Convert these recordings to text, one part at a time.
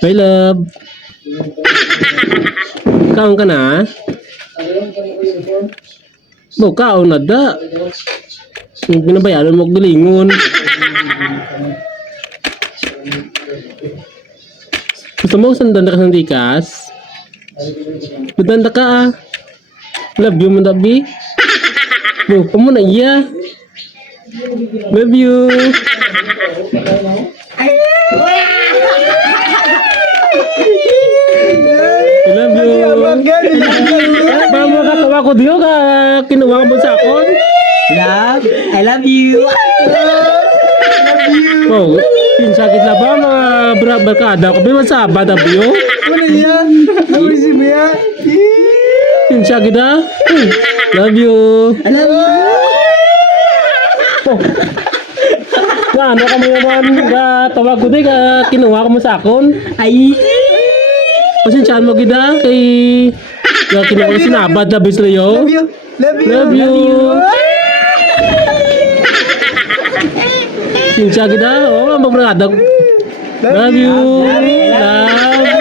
My love. Kaon ka na? Bo, kaon na da. Yung pinabayaran mo galingon. Gusto mo sandan ka ng tikas? Maganda ka ah. Love you mo dabi. Bo, pa mo na iya. Love you. I love you. Para mo katawa ko diyo ka kinuha ka mo sa akon. Love, I love you. Oh, pinsakit na ba mga barkada ko? Biwan sa badabiyo? Ano yan? Ano si Mia? Pinsakit na? Love you. I love you. Oh. Ano ka mo naman? Tawag ko di ka kinuha ka mo sa akon? Ay. Pasensyahan mo gida kay kinuha ko sinabad na bisleyo. Love you. Love you. Love you. Pinsya gida. Oh, ang barkada. Love you. Love.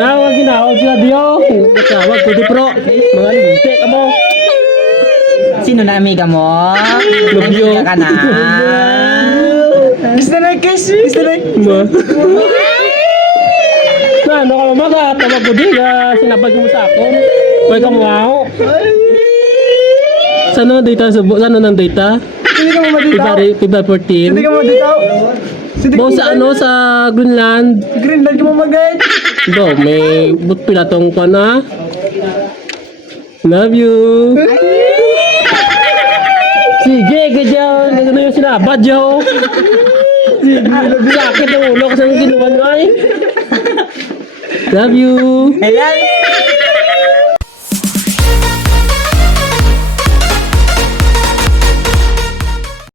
Nawag ginawag sila diyo. Kasawag ko di pro. Mga linti ka mo. Sino na amiga mo? Love you. Amiga ka na. Gusto na kiss. Gusto na. Ano ka maga? Tawag ko di ka sinabag mo sa akon. Huwag ka mo ako. Saan ang data? Saan ang data? Hindi ka mo matitaw. February Hindi 14. ka mo matitaw. Bo, sa ano? Sa Greenland. Greenland ka mo mag-guide. Bo, may but pilatong pa na. Love you. Sige, ganyan. Ano yung sinabad, Joe? Sige, sakit ang ulo kasi ang kinuha nyo ay. Love you. I love you.